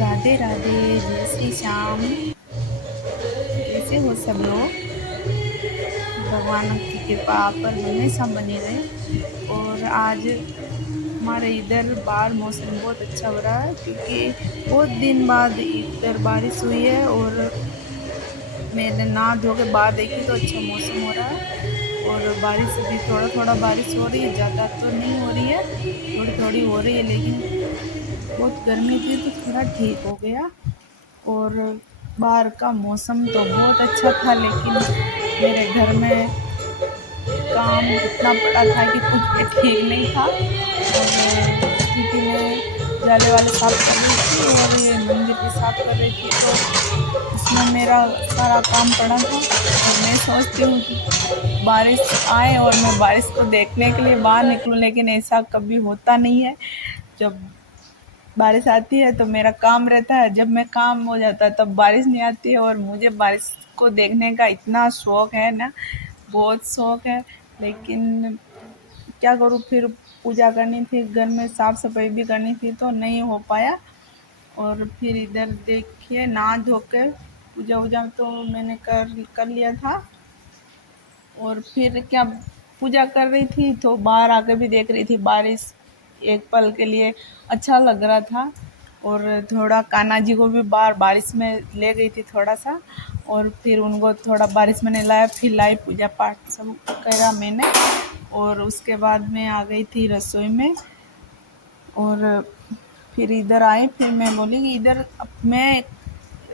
राधे राधे, जय श्री श्याम। कैसे हो सब लोग? भगवान की कृपा आप पर हमेशा बनी रहे। और आज हमारे इधर बाहर मौसम बहुत अच्छा हो रहा है, क्योंकि बहुत दिन बाद इधर बारिश हुई है। और मैंने नहा धो के बाहर देखी तो अच्छा मौसम हो रहा है। और बारिश भी थोड़ा थोड़ा बारिश हो रही है, ज़्यादा तो नहीं हो रही है, थोड़ी थोड़ी हो रही है। लेकिन बहुत गर्मी थी तो थोड़ा ठीक हो गया। और बाहर का मौसम तो बहुत अच्छा था, लेकिन मेरे घर में काम इतना पड़ा था कि कुछ भी ठीक नहीं था। और क्योंकि मैं जाले वाले साफ़ कर रही थी और ये मंदिर भी साफ़ कर रही थी, तो उसमें मेरा सारा काम पड़ा था। और मैं सोचती हूँ कि बारिश आए और मैं बारिश को देखने के लिए बाहर निकलूँ, लेकिन ऐसा कभी होता नहीं है। जब बारिश आती है तो मेरा काम रहता है, जब मैं काम हो जाता है तब बारिश नहीं आती है। और मुझे बारिश को देखने का इतना शौक है ना, बहुत शौक है। लेकिन क्या करूँ, फिर पूजा करनी थी, घर में साफ सफाई भी करनी थी, तो नहीं हो पाया। और फिर इधर देखिए, नहा धो के पूजा वूजा तो मैंने कर लिया था। और फिर क्या, पूजा कर रही थी तो बाहर आकर भी देख रही थी बारिश। एक पल के लिए अच्छा लग रहा था। और थोड़ा कान्हा जी को भी बाहर बारिश में ले गई थी थोड़ा सा। और फिर उनको थोड़ा बारिश में नहलाया, फिर लाई, पूजा पाठ सब करा मैंने। और उसके बाद मैं आ गई थी रसोई में। और फिर इधर आई, फिर मैं बोली कि इधर अब मैं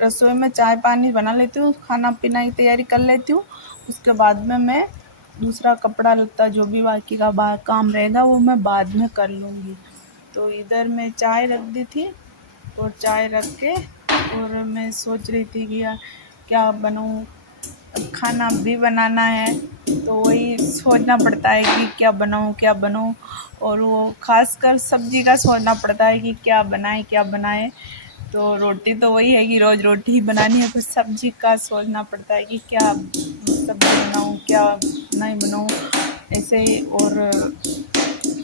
रसोई में चाय पानी बना लेती हूँ, खाना पीना की तैयारी कर लेती हूँ। उसके बाद में मैं दूसरा कपड़ा लत्ता जो भी बाकी का काम रहेगा वो मैं बाद में कर लूँगी। तो इधर मैं चाय रख दी थी। और चाय रख के और मैं सोच रही थी कि यार क्या बनाऊँ। अब खाना भी बनाना है तो वही सोचना पड़ता है कि क्या बनाऊँ क्या बनाऊँ। और वो खासकर सब्जी का सोचना पड़ता है कि क्या बनाए क्या बनाए। तो रोटी तो वही है कि रोज़ रोटी ही बनानी है, पर सब्जी का सोचना पड़ता है कि क्या सब्जी बनाऊँ क्या नहीं बनाऊँ, ऐसे ही। और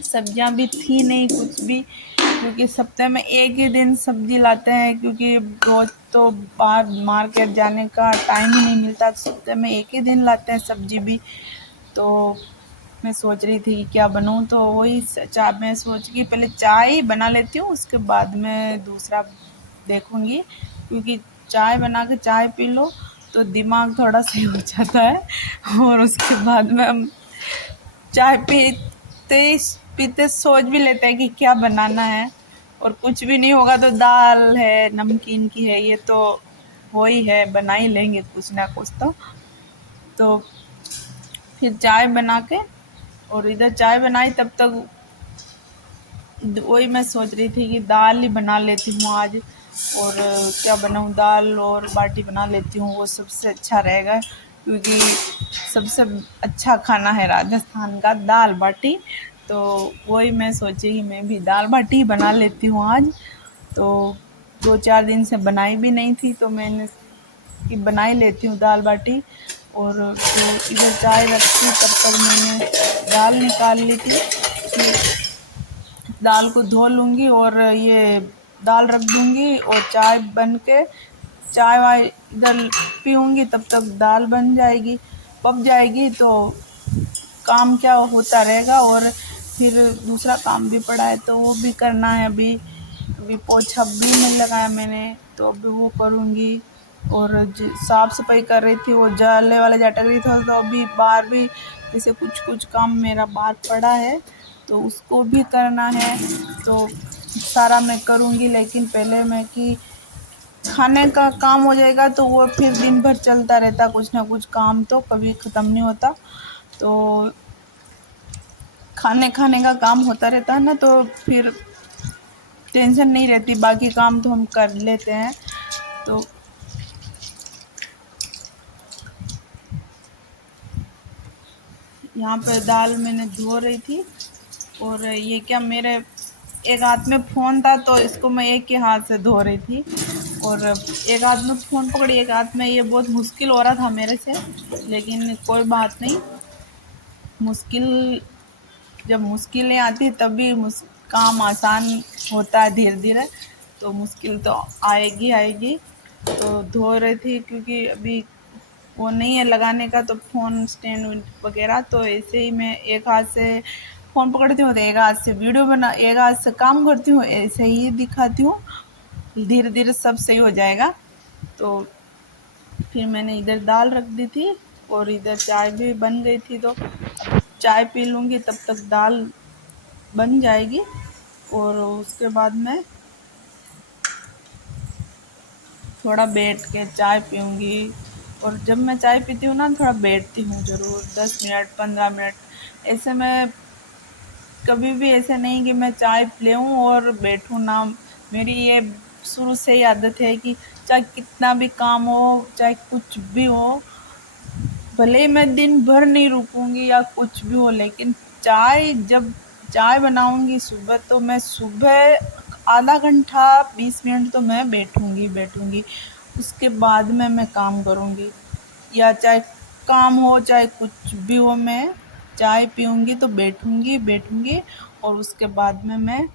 सब्जियां भी थी नहीं कुछ भी, क्योंकि सप्ताह में एक ही दिन सब्जी लाते हैं, क्योंकि रोज़ तो बाहर मार्केट जाने का टाइम ही नहीं मिलता। तो सप्ताह में एक ही दिन लाते हैं सब्जी भी। तो मैं सोच रही थी कि क्या बनाऊँ, तो वही चाय मैं सोच की पहले चाय बना लेती हूँ, उसके बाद में दूसरा देखूँगी। क्योंकि चाय बना के चाय पी लो तो दिमाग थोड़ा सही हो जाता है। और उसके बाद में हम चाय पीते सोच भी लेते हैं कि क्या बनाना है। और कुछ भी नहीं होगा तो दाल है, नमकीन की है, ये तो हो ही है, बना ही लेंगे कुछ ना कुछ तो फिर चाय बना के और इधर चाय बनाई तब तक वही मैं सोच रही थी कि दाल ही बना लेती हूँ आज। और क्या बनाऊँ, दाल और बाटी बना लेती हूँ, वो सबसे अच्छा रहेगा। क्योंकि सबसे अच्छा खाना है राजस्थान का दाल बाटी। तो वही मैं सोची कि मैं भी दाल बाटी ही बना लेती हूँ आज। तो 2-4 दिन से बनाई भी नहीं थी, तो मैंने कि बना ही लेती हूँ दाल बाटी। और जो इधर चाय रखी तब तक मैंने दाल निकाल ली थी कि दाल को धो लूँगी और ये दाल रख दूँगी। और चाय बन के चाय वाय इधर पीऊँगी, तब तक दाल बन जाएगी, पक जाएगी। तो काम क्या होता रहेगा। और फिर दूसरा काम भी पड़ा है तो वो भी करना है। अभी अभी पोछा भी नहीं लगाया मैंने, तो अभी वो करूँगी। और साफ़ सफाई कर रही थी, वो जाले वाला झटक रही था, तो अभी बाहर भी जैसे कुछ कुछ काम मेरा बाहर पड़ा है तो उसको भी करना है। तो सारा मैं करूँगी, लेकिन पहले मैं कि खाने का काम हो जाएगा तो वो फिर दिन भर चलता रहता, कुछ ना कुछ काम तो कभी ख़त्म नहीं होता। तो खाने खाने का काम होता रहता है ना, तो फिर टेंशन नहीं रहती, बाकी काम तो हम कर लेते हैं। तो यहाँ पे दाल मैंने धो रही थी। और ये क्या, मेरे एक हाथ में फ़ोन था तो इसको मैं एक ही हाथ से धो रही थी। और एक हाथ में फ़ोन पकड़ी, एक हाथ में, ये बहुत मुश्किल हो रहा था मेरे से। लेकिन कोई बात नहीं, मुश्किल जब मुश्किलें आती तभी काम आसान होता है धीरे धीरे। तो मुश्किल तो आएगी आएगी। तो धो रही थी क्योंकि अभी वो नहीं है लगाने का, तो फ़ोन स्टैंड वगैरह, तो ऐसे ही मैं एक हाथ से फ़ोन पकड़ती हूँ तो एक हाथ से वीडियो बना, एक हाथ से काम करती हूँ, ऐसे ही दिखाती हूँ। धीरे धीरे सब सही हो जाएगा। तो फिर मैंने इधर दाल रख दी थी और इधर चाय भी बन गई थी, तो अब चाय पी लूँगी तब तक दाल बन जाएगी। और उसके बाद मैं थोड़ा बैठ के चाय पीऊँगी। और जब मैं चाय पीती हूँ ना, थोड़ा बैठती हूँ ज़रूर, 10 मिनट 15 मिनट ऐसे। मैं कभी भी ऐसे नहीं कि मैं चाय लेऊँ और बैठूँ ना। मेरी ये शुरू से ही आदत है कि चाहे कितना भी काम हो, चाहे कुछ भी हो, भले ही मैं दिन भर नहीं रुकूंगी या कुछ भी हो, लेकिन चाय जब चाय बनाऊंगी सुबह, तो मैं सुबह आधा घंटा 20 मिनट तो मैं बैठूंगी। उसके बाद में मैं काम करूंगी, या चाहे काम हो चाहे कुछ भी हो, मैं चाय पीऊंगी तो बैठूंगी। और उसके बाद में मैं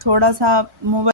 थोड़ा सा मोबाइल